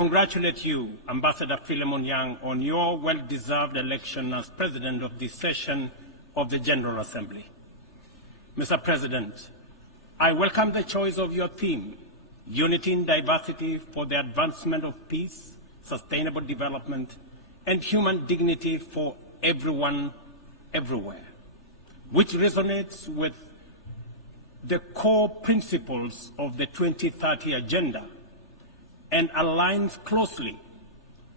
Congratulate you, Ambassador Philemon Yang, on your well-deserved election as President of this session of the General Assembly. Mr. President, I welcome the choice of your theme, Unity in Diversity for the Advancement of Peace, Sustainable Development, and Human Dignity for Everyone, Everywhere, which resonates with the core principles of the 2030 Agenda and aligns closely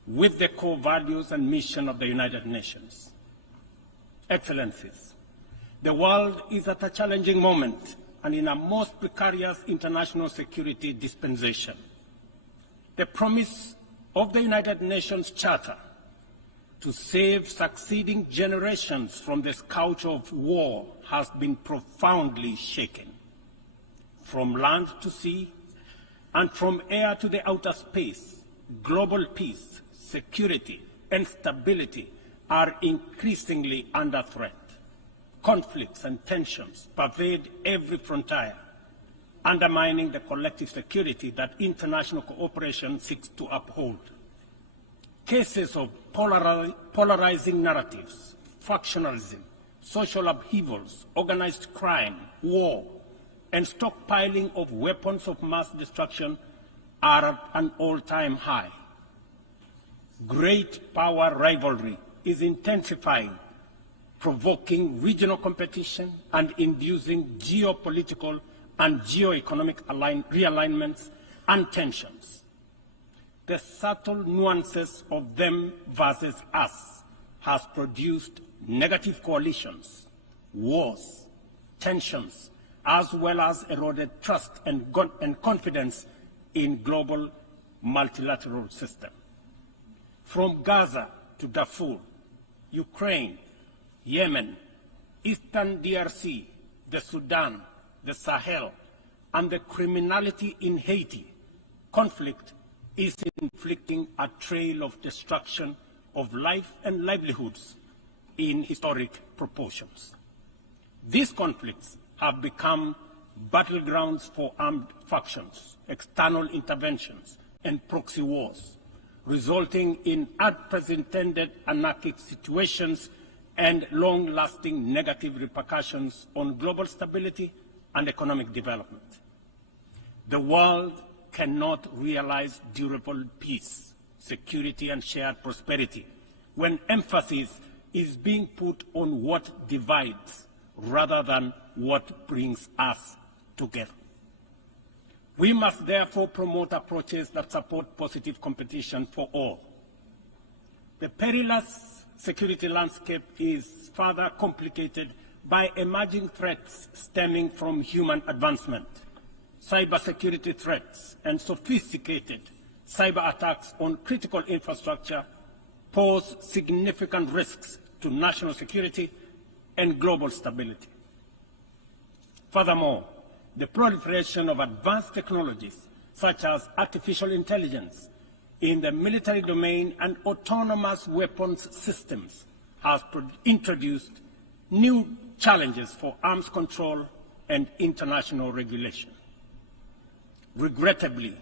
with the core values and mission of the United Nations. Excellencies, the world is at a challenging moment and in a most precarious international security dispensation. The promise of the United Nations Charter to save succeeding generations from the scourge of war has been profoundly shaken. From land to sea, and from air to the outer space, global peace, security, and stability are increasingly under threat. Conflicts and tensions pervade every frontier, undermining the collective security that international cooperation seeks to uphold. Cases of polarizing narratives, factionalism, social upheavals, organized crime, war, and stockpiling of weapons of mass destruction are at an all-time high. Great power rivalry is intensifying, provoking regional competition and inducing geopolitical and geoeconomic realignments and tensions. The subtle nuances of them versus us has produced negative coalitions, wars, tensions, as well as eroded trust and confidence in global multilateral system. From Gaza to Darfur, Ukraine, Yemen, Eastern DRC, the Sudan, the Sahel, and the criminality in Haiti, conflict is inflicting a trail of destruction of life and livelihoods in historic proportions. These conflicts have become battlegrounds for armed factions, external interventions, and proxy wars, resulting in unprecedented anarchic situations and long-lasting negative repercussions on global stability and economic development. The world cannot realize durable peace, security, and shared prosperity when emphasis is being put on what divides rather than what brings us together. We must therefore promote approaches that support positive competition for all. The perilous security landscape is further complicated by emerging threats stemming from human advancement. Cybersecurity threats and sophisticated cyber attacks on critical infrastructure pose significant risks to national security and global stability. Furthermore, the proliferation of advanced technologies such as artificial intelligence in the military domain and autonomous weapons systems has introduced new challenges for arms control and international regulation. Regrettably,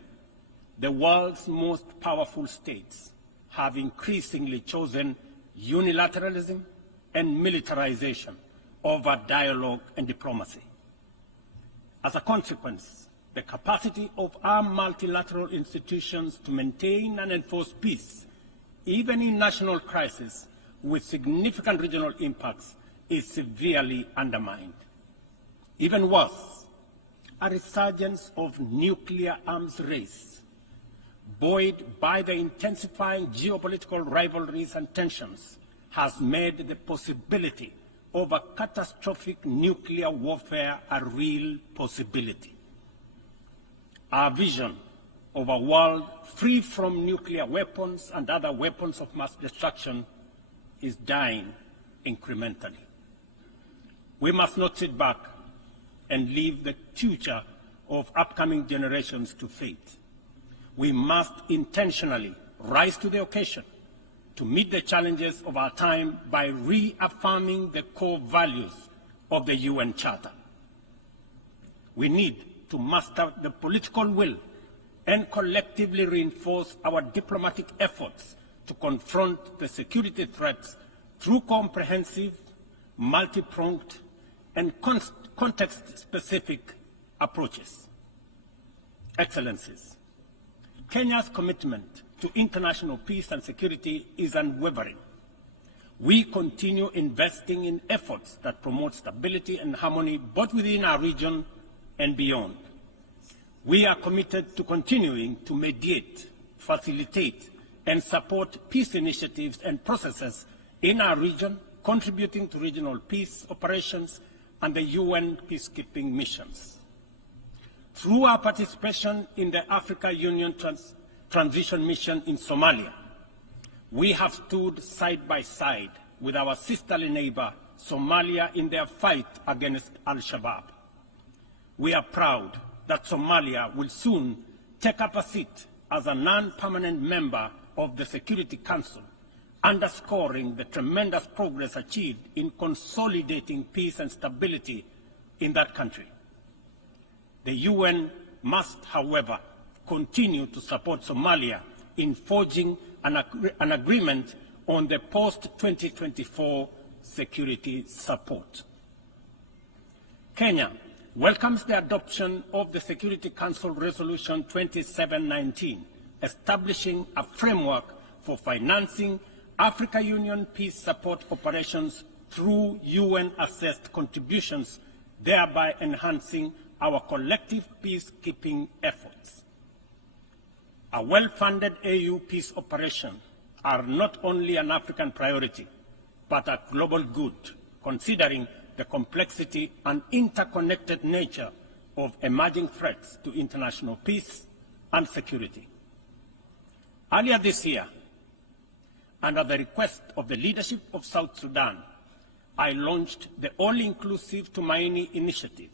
the world's most powerful states have increasingly chosen unilateralism and militarization over dialogue and diplomacy. As a consequence, the capacity of our multilateral institutions to maintain and enforce peace, even in national crises with significant regional impacts, is severely undermined. Even worse, a resurgence of nuclear arms race, buoyed by the intensifying geopolitical rivalries and tensions, has made the possibility of a catastrophic nuclear warfare a real possibility. Our vision of a world free from nuclear weapons and other weapons of mass destruction is dying incrementally. We must not sit back and leave the future of upcoming generations to fate. We must intentionally rise to the occasion to meet the challenges of our time by reaffirming the core values of the UN Charter. We need to muster the political will and collectively reinforce our diplomatic efforts to confront the security threats through comprehensive, multi-pronged, and context-specific approaches. Excellencies, Kenya's commitment to international peace and security is unwavering. We continue investing in efforts that promote stability and harmony both within our region and beyond. We are committed to continuing to mediate, facilitate, and support peace initiatives and processes in our region, contributing to regional peace operations and the UN peacekeeping missions. Through our participation in the Africa Union Transition Mission in Somalia, we have stood side by side with our sisterly neighbor, Somalia, in their fight against Al-Shabaab. We are proud that Somalia will soon take up a seat as a non-permanent member of the Security Council, underscoring the tremendous progress achieved in consolidating peace and stability in that country. The UN must, however, continue to support Somalia in forging an agreement on the post-2024 security support. Kenya welcomes the adoption of the Security Council Resolution 2719, establishing a framework for financing Africa Union peace support operations through UN-assessed contributions, thereby enhancing our collective peacekeeping efforts. A well-funded AU peace operation are not only an African priority, but a global good, considering the complexity and interconnected nature of emerging threats to international peace and security. Earlier this year, and at the request of the leadership of South Sudan, I launched the All-Inclusive Tumaini Initiative,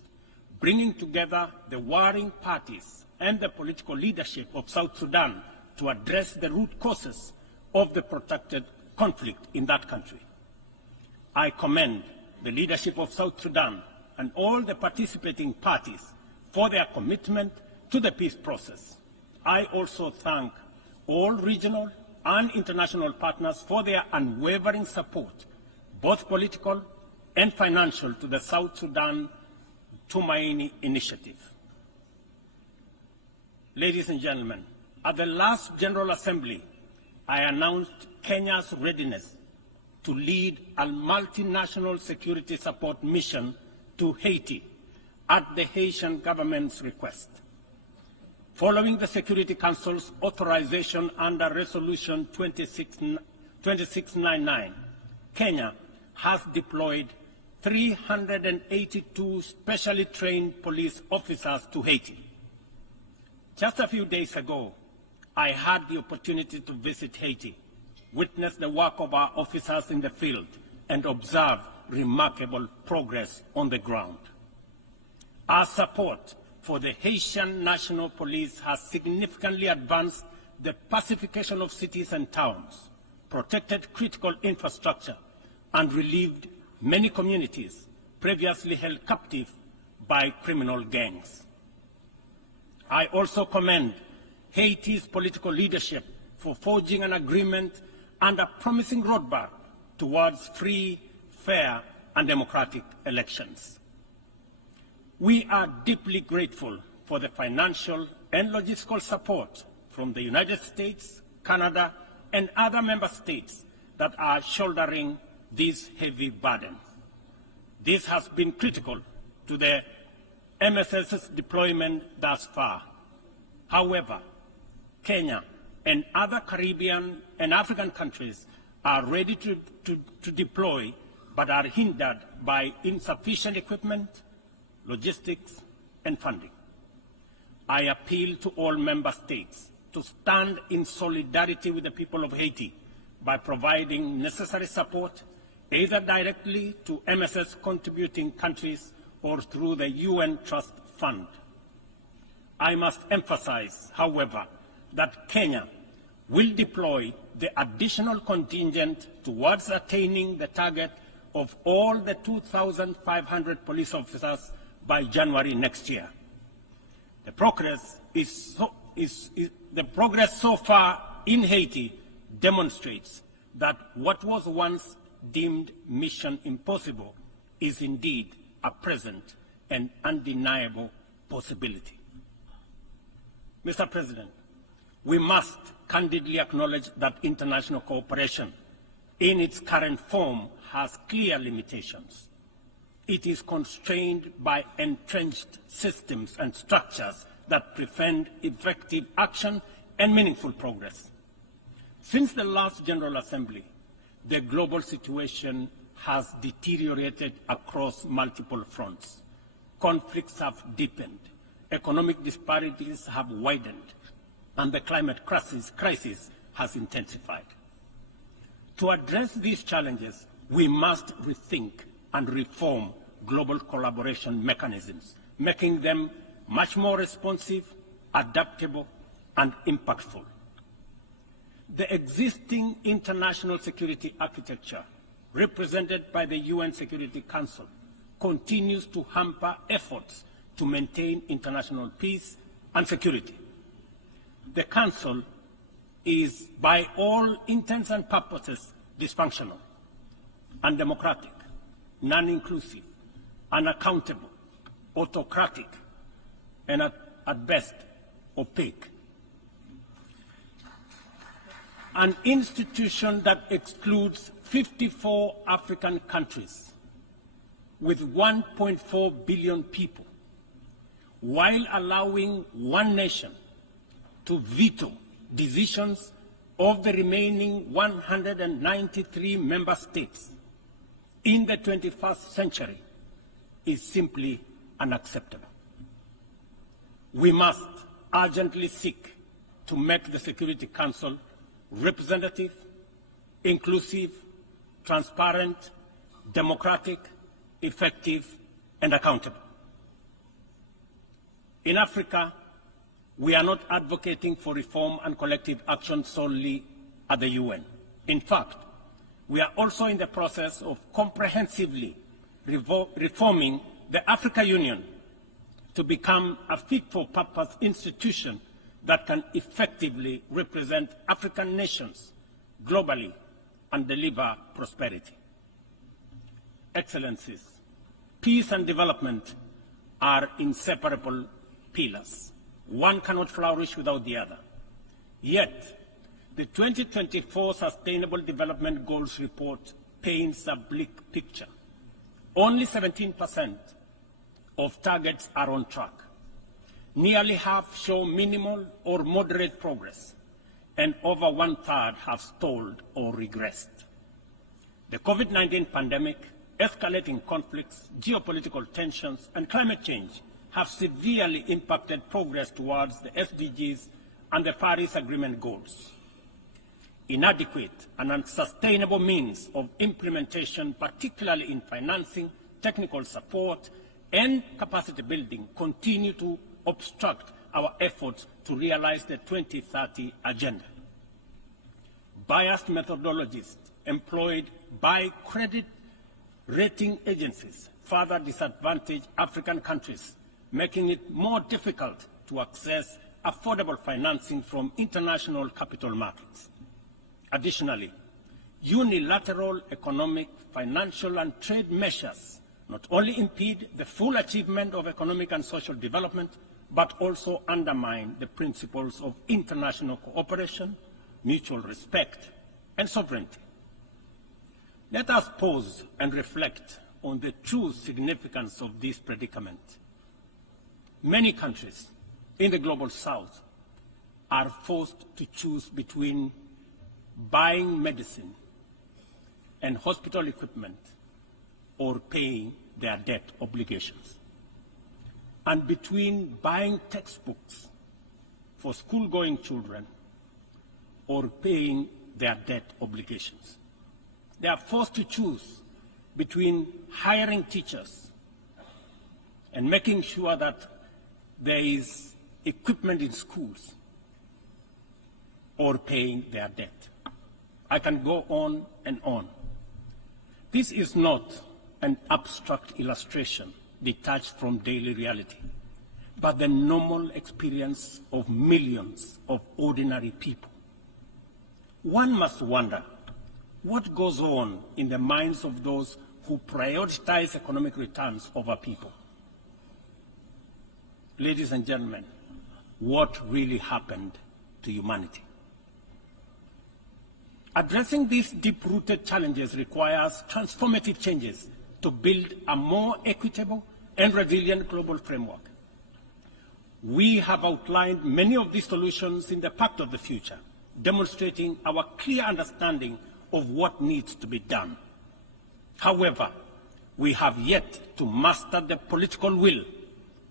bringing together the warring parties and the political leadership of South Sudan to address the root causes of the protracted conflict in that country. I commend the leadership of South Sudan and all the participating parties for their commitment to the peace process. I also thank all regional and international partners for their unwavering support, both political and financial, to the South Sudan Tumaini Initiative. Ladies and gentlemen, at the last General Assembly, I announced Kenya's readiness to lead a multinational security support mission to Haiti at the Haitian government's request. Following the Security Council's authorization under Resolution 2699, Kenya has deployed 382 specially trained police officers to Haiti. Just a few days ago, I had the opportunity to visit Haiti, witness the work of our officers in the field, and observe remarkable progress on the ground. Our support for the Haitian National Police has significantly advanced the pacification of cities and towns, protected critical infrastructure, and relieved many communities previously held captive by criminal gangs. I also commend Haiti's political leadership for forging an agreement and a promising roadmap towards free, fair, and democratic elections. We are deeply grateful for the financial and logistical support from the United States, Canada, and other member states that are shouldering this heavy burden. This has been critical to the MSS's deployment thus far. However, Kenya and other Caribbean and African countries are ready to deploy, but are hindered by insufficient equipment, logistics, and funding. I appeal to all member states to stand in solidarity with the people of Haiti by providing necessary support, either directly to MSS contributing countries or through the UN Trust Fund. I must emphasize, however, that Kenya will deploy the additional contingent towards attaining the target of all the 2,500 police officers by January next year. The progress is the progress so far in Haiti demonstrates that what was once deemed mission impossible is indeed a present and undeniable possibility. Mr. President, we must candidly acknowledge that international cooperation in its current form has clear limitations. It is constrained by entrenched systems and structures that prevent effective action and meaningful progress. Since the last General Assembly, the global situation has deteriorated across multiple fronts. Conflicts have deepened, economic disparities have widened, and the climate crisis has intensified. To address these challenges, we must rethink and reform global collaboration mechanisms, making them much more responsive, adaptable, and impactful. The existing international security architecture, represented by the UN Security Council, continues to hamper efforts to maintain international peace and security. The Council is, by all intents and purposes, dysfunctional, undemocratic, non-inclusive, unaccountable, autocratic, and at best, opaque. An institution that excludes 54 African countries with 1.4 billion people, while allowing one nation to veto decisions of the remaining 193 member states in the 21st century, is simply unacceptable. We must urgently seek to make the Security Council representative, inclusive, transparent, democratic, effective, and accountable. In Africa, we are not advocating for reform and collective action solely at the UN. In fact, we are also in the process of comprehensively reforming the Africa Union to become a fit-for-purpose institution that can effectively represent African nations globally and deliver prosperity. Excellencies, peace and development are inseparable pillars. One cannot flourish without the other. Yet, the 2024 Sustainable Development Goals report paints a bleak picture. Only 17% of targets are on track. Nearly half show minimal or moderate progress, and over one-third have stalled or regressed. The COVID-19 pandemic, escalating conflicts, geopolitical tensions, and climate change have severely impacted progress towards the SDGs and the Paris Agreement goals. Inadequate and unsustainable means of implementation, particularly in financing, technical support, and capacity building, continue to obstruct our efforts to realize the 2030 agenda. Biased methodologies employed by credit rating agencies further disadvantage African countries, making it more difficult to access affordable financing from international capital markets. Additionally, unilateral economic, financial, and trade measures not only impede the full achievement of economic and social development, but also undermine the principles of international cooperation, mutual respect, and sovereignty. Let us pause and reflect on the true significance of this predicament. Many countries in the global south are forced to choose between buying medicine and hospital equipment or paying their debt obligations, and between buying textbooks for school-going children or paying their debt obligations. They are forced to choose between hiring teachers and making sure that there is equipment in schools or paying their debt. I can go on and on. This is not an abstract illustration detached from daily reality. but the normal experience of millions of ordinary people. One must wonder what goes on in the minds of those who prioritize economic returns over people. Ladies and gentlemen, what really happened to humanity? Addressing these deep-rooted challenges requires transformative changes to build a more equitable and resilient global framework. We have outlined many of these solutions in the Pact of the Future, demonstrating our clear understanding of what needs to be done. However, we have yet to master the political will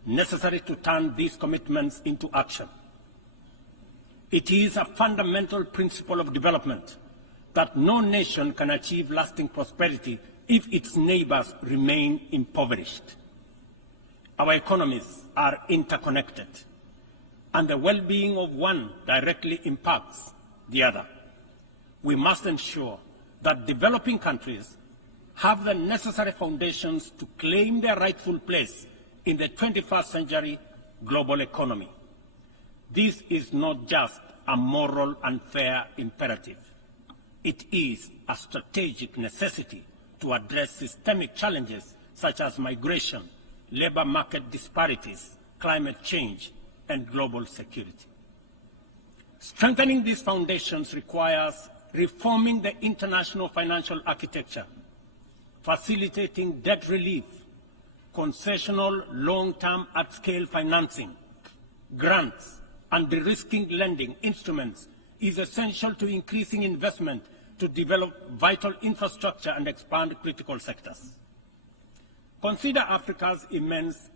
necessary to turn these commitments into action. It is a fundamental principle of development that no nation can achieve lasting prosperity if its neighbors remain impoverished. Our economies are interconnected, and the well-being of one directly impacts the other. We must ensure that developing countries have the necessary foundations to claim their rightful place in the 21st century global economy. This is not just a moral and fair imperative. It is a strategic necessity to address systemic challenges such as migration, labor market disparities, climate change, and global security. Strengthening these foundations requires reforming the international financial architecture, facilitating debt relief, concessional long-term at-scale financing, grants, and de-risking lending instruments is essential to increasing investment to develop vital infrastructure and expand critical sectors. Consider Africa's immense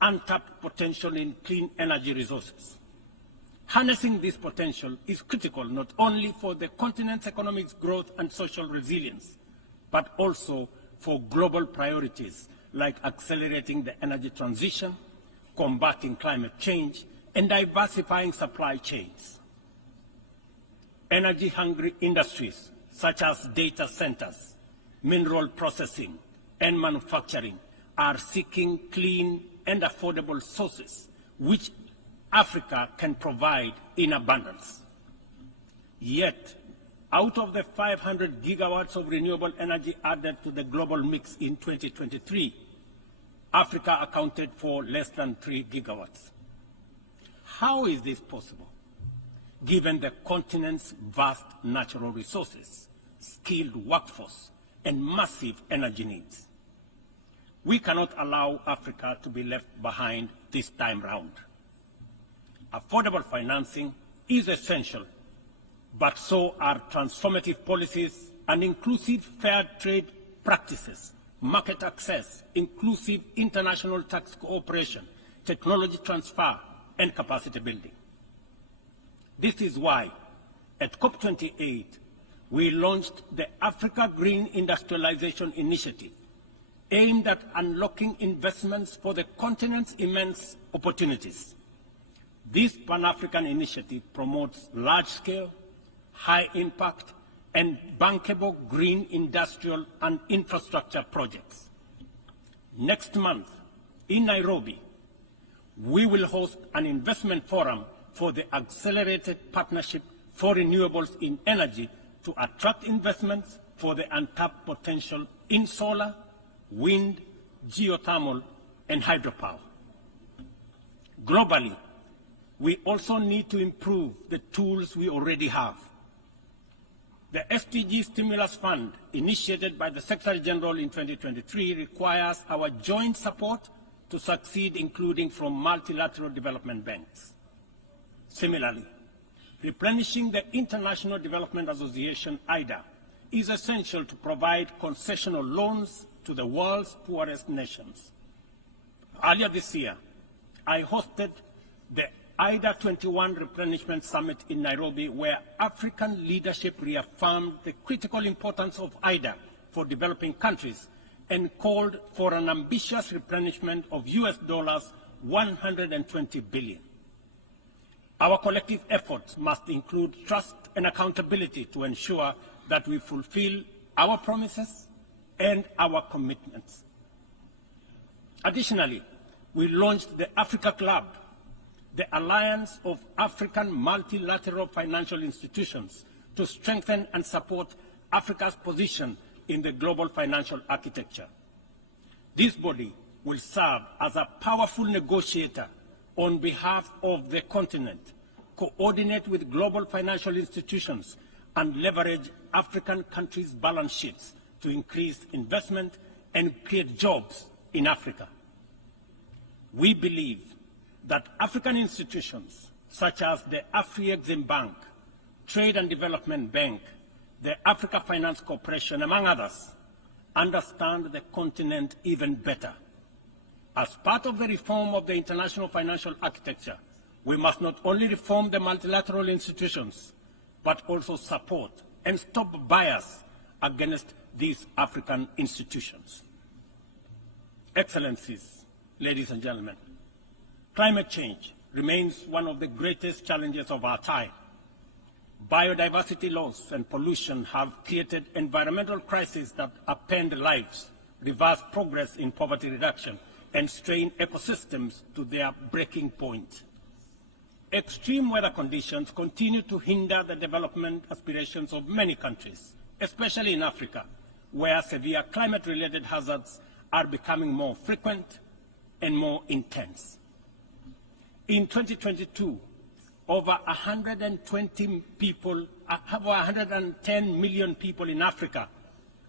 untapped potential in clean energy resources. Harnessing this potential is critical not only for the continent's economic growth and social resilience, but also for global priorities like accelerating the energy transition, combating climate change, and diversifying supply chains. Energy-hungry industries such as data centers, mineral processing, and manufacturing are seeking clean and affordable sources which Africa can provide in abundance. Yet, out of the 500 gigawatts of renewable energy added to the global mix in 2023, Africa accounted for less than 3 gigawatts. How is this possible, given the continent's vast natural resources, skilled workforce, and massive energy needs? We cannot allow Africa to be left behind this time round. Affordable financing is essential, but so are transformative policies and inclusive fair trade practices, market access, inclusive international tax cooperation, technology transfer, and capacity building. This is why, at COP28, we launched the Africa Green Industrialization Initiative, aimed at unlocking investments for the continent's immense opportunities. This Pan-African initiative promotes large-scale, high-impact, and bankable green industrial and infrastructure projects. Next month, in Nairobi, we will host an investment forum for the Accelerated Partnership for Renewables in Energy to attract investments for the untapped potential in solar, wind, geothermal, and hydropower. Globally, we also need to improve the tools we already have. The SDG Stimulus Fund, initiated by the Secretary General in 2023, requires our joint support to succeed, including from multilateral development banks. Similarly, replenishing the International Development Association, IDA, is essential to provide concessional loans to the world's poorest nations. Earlier this year, I hosted the IDA 21 Replenishment Summit in Nairobi, where African leadership reaffirmed the critical importance of IDA for developing countries and called for an ambitious replenishment of US dollars 120 billion. Our collective efforts must include trust and accountability to ensure that we fulfill our promises and our commitments. Additionally, we launched the Africa Club, the alliance of African multilateral financial institutions to strengthen and support Africa's position in the global financial architecture. This body will serve as a powerful negotiator on behalf of the continent, coordinate with global financial institutions, and leverage African countries' balance sheets to increase investment and create jobs in Africa. We believe that African institutions such as the Afri-Exim Bank, Trade and Development Bank, the Africa Finance Corporation, among others, understand the continent even better. As part of the reform of the international financial architecture, we must not only reform the multilateral institutions, but also support and stop bias against these African institutions. Excellencies, ladies and gentlemen, climate change remains one of the greatest challenges of our time. Biodiversity loss and pollution have created environmental crises that upend lives, reverse progress in poverty reduction, and strain ecosystems to their breaking point. Extreme weather conditions continue to hinder the development aspirations of many countries, especially in Africa, where severe climate-related hazards are becoming more frequent and more intense. In 2022, over 110 million people in Africa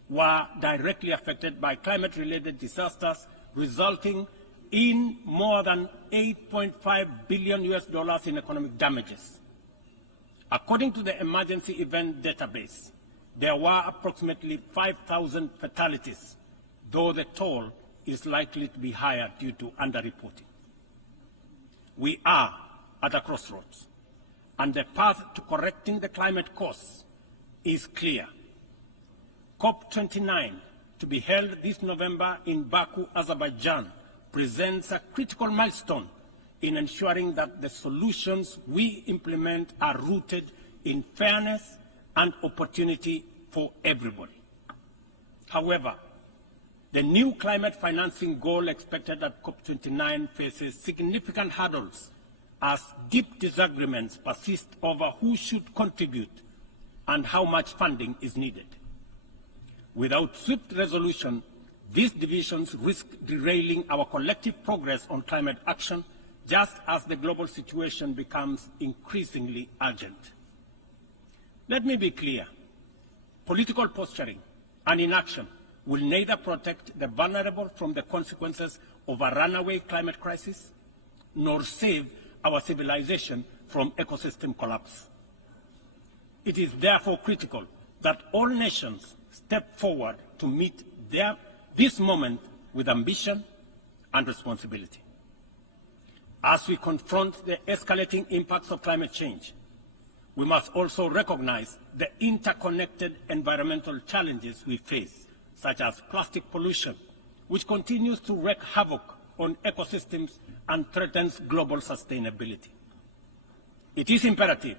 were directly affected by climate-related disasters, resulting in more than $8.5 billion in economic damages. According to the Emergency Event Database, there were approximately 5,000 fatalities, though the toll is likely to be higher due to underreporting. We are at a crossroads, and the path to correcting the climate course is clear. COP29, to be held this November in Baku, Azerbaijan, presents a critical milestone in ensuring that the solutions we implement are rooted in fairness and opportunity for everybody. However, the new climate financing goal expected at COP29 faces significant hurdles as deep disagreements persist over who should contribute and how much funding is needed. Without swift resolution, these divisions risk derailing our collective progress on climate action, just as the global situation becomes increasingly urgent. Let me be clear. Political posturing and inaction will neither protect the vulnerable from the consequences of a runaway climate crisis, nor save our civilization from ecosystem collapse. It is therefore critical that all nations step forward to meet this moment with ambition and responsibility. As we confront the escalating impacts of climate change, we must also recognize the interconnected environmental challenges we face, such as plastic pollution, which continues to wreak havoc on ecosystems and threatens global sustainability. It is imperative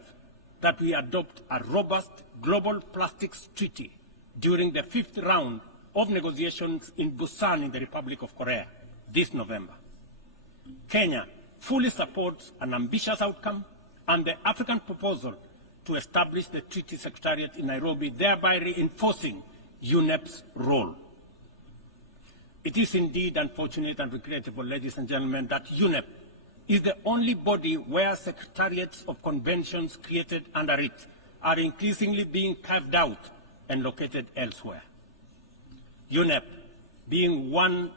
that we adopt a robust global plastics treaty during the 5th round of negotiations in Busan in the Republic of Korea this November. Kenya fully supports an ambitious outcome and the African proposal to establish the Treaty Secretariat in Nairobi, thereby reinforcing UNEP's role. It is indeed unfortunate and regrettable, ladies and gentlemen, that UNEP is the only body where secretariats of conventions created under it are increasingly being carved out and located elsewhere. UNEP, being one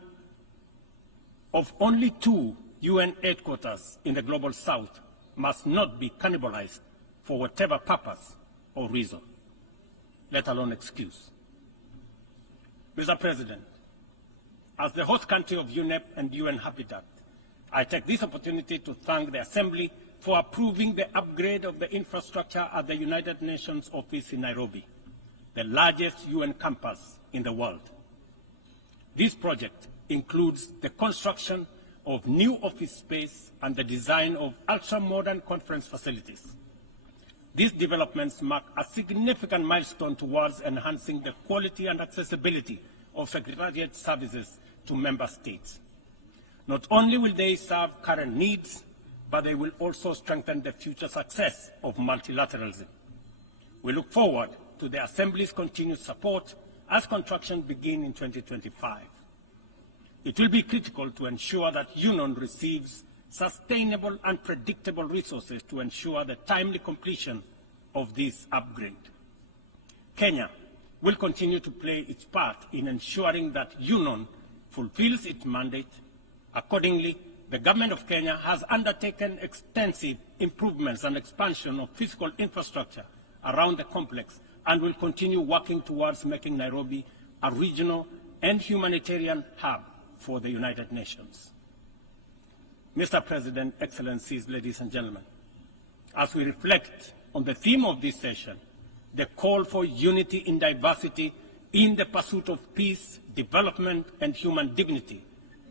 of only 2 UN headquarters in the Global South, must not be cannibalized for whatever purpose or reason, let alone excuse. Mr. President, as the host country of UNEP and UN Habitat, I take this opportunity to thank the Assembly for approving the upgrade of the infrastructure at the United Nations office in Nairobi, the largest UN campus in the world. This project includes the construction of new office space and the design of ultra-modern conference facilities. These developments mark a significant milestone towards enhancing the quality and accessibility of Secretariat services to member states. Not only will they serve current needs, but they will also strengthen the future success of multilateralism. We look forward to the Assembly's continued support as construction begins in 2025. It will be critical to ensure that UNON receives sustainable and predictable resources to ensure the timely completion of this upgrade. Kenya will continue to play its part in ensuring that UNON fulfills its mandate. Accordingly, the Government of Kenya has undertaken extensive improvements and expansion of physical infrastructure around the complex and will continue working towards making Nairobi a regional and humanitarian hub for the United Nations. Mr. President, Excellencies, ladies and gentlemen, as we reflect on the theme of this session, the call for unity in diversity in the pursuit of peace, development, and human dignity,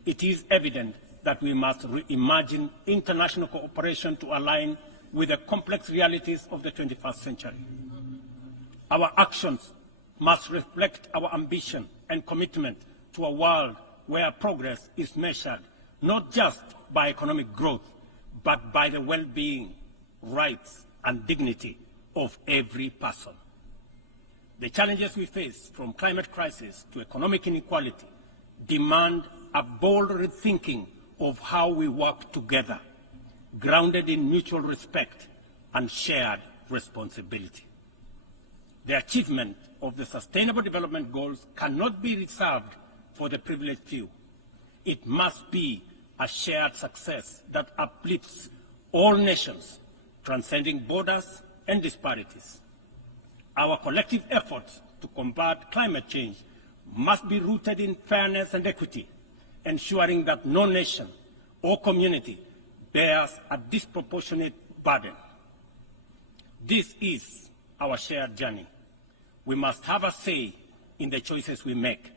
it is evident that we must reimagine international cooperation to align with the complex realities of the 21st century. Our actions must reflect our ambition and commitment to a world where progress is measured not just by economic growth, but by the well-being, rights, and dignity of every person. The challenges we face, from climate crisis to economic inequality, demand a bold rethinking of how we work together, grounded in mutual respect and shared responsibility. The achievement of the Sustainable Development Goals cannot be reserved for the privileged few. It must be a shared success that uplifts all nations, transcending borders and disparities. Our collective efforts to combat climate change must be rooted in fairness and equity, ensuring that no nation or community bears a disproportionate burden. This is our shared journey. We must have a say in the choices we make.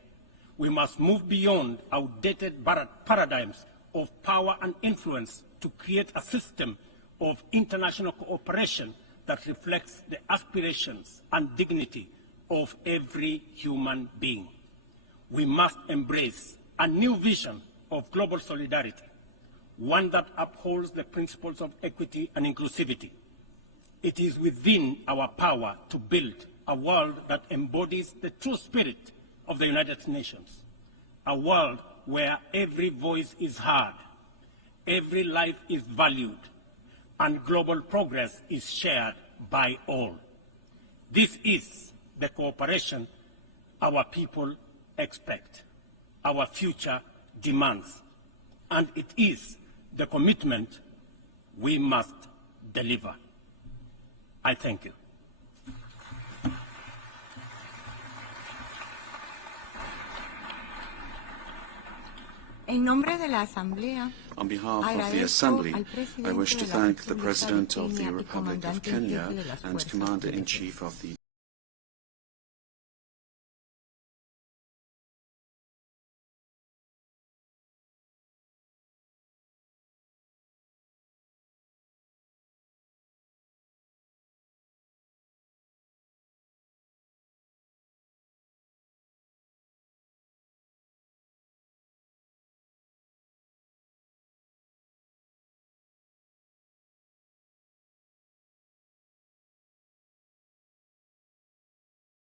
We must move beyond outdated paradigms of power and influence to create a system of international cooperation that reflects the aspirations and dignity of every human being. We must embrace a new vision of global solidarity, one that upholds the principles of equity and inclusivity. It is within our power to build a world that embodies the true spirit of the United Nations, a world where every voice is heard, every life is valued, and global progress is shared by all. This is the cooperation our people expect, our future demands, and it is the commitment we must deliver. I thank you. On behalf of the Assembly, I wish to thank the President of the Republic of Kenya and Commander-in-Chief of the